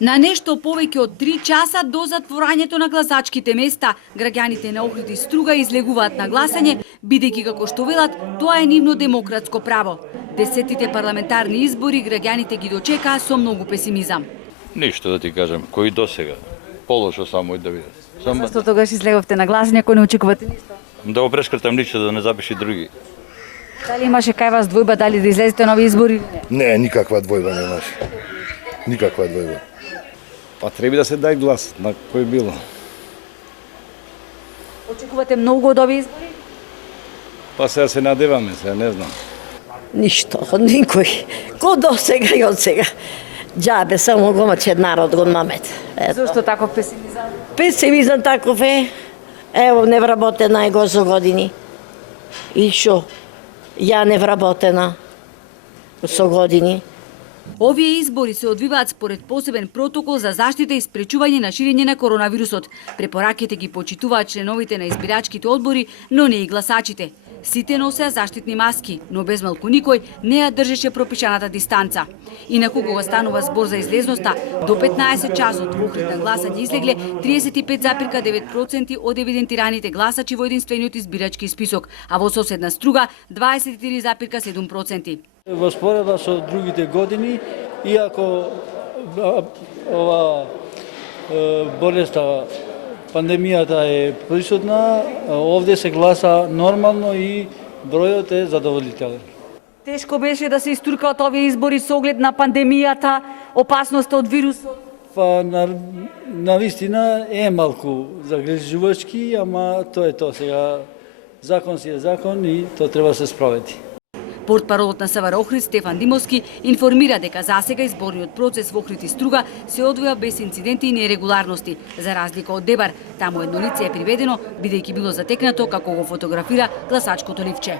На нешто повеќе од 3 часа до затворањето на гласачките места, граѓаните на Охрид и Струга излегуваат на гласање, бидејќи како што велат, тоа е нивно демократско право. Десетите парламентарни избори граѓаните ги дочекаа со многу песимизам. Ништо да ти кажам, кој досега. Полошо само и да видат. Зашто тогаш излеговте на гласање, ако не очекувате ништо? Да го прескртам лично да не запиши други. Дали имаше кај вас двојба дали да излезете нови избори? Не, никаква двојба немаше. Никаква двојба. Па треба да се дај глас на кој било. Очекувате многу од овие избори? Па сега се надеваме, сега не знам. Ништо, никој. Ко до сега и од сега. Џабе, само го маче народ го намет. Зошто таков песимизам? Песимизам таков е. Ево, не вработена его со години. И шо? Ја не вработена со години. Овие избори се одвиваат според посебен протокол за заштита и спречување на ширење на коронавирусот. Препораките ги почитуваат членовите на избирачките одбори, но не и гласачите. Сите носеа заштитни маски, но без малку никој не ја држеше пропишаната дистанца. Инаку кога станува збор за излезноста, до 15 часот во Охрид на гласање излегле 35,9% од евидентираните гласачи во единствениот избирачки список, а во соседна Струга 23,7%. Во споредба со другите години, иако ова болеста, пандемијата е присутна, овде се гласа нормално и бројот е задоволителен. Тешко беше да се истуркаат овие избори со оглед на пандемијата, опасноста од вирусот? Па на вистина е малку загрижувачки, ама тоа е тоа сега. Закон си е закон и тоа треба да се спроведи. Портпаролот на СВР Охрид Стефан Димовски информира дека засега изборниот процес во Охрид и Струга се одвива без инциденти и нерегуларности, за разлика од Дебар. Таму едно лице е приведено, бидејќи било затекнато како го фотографира гласачкото ливче.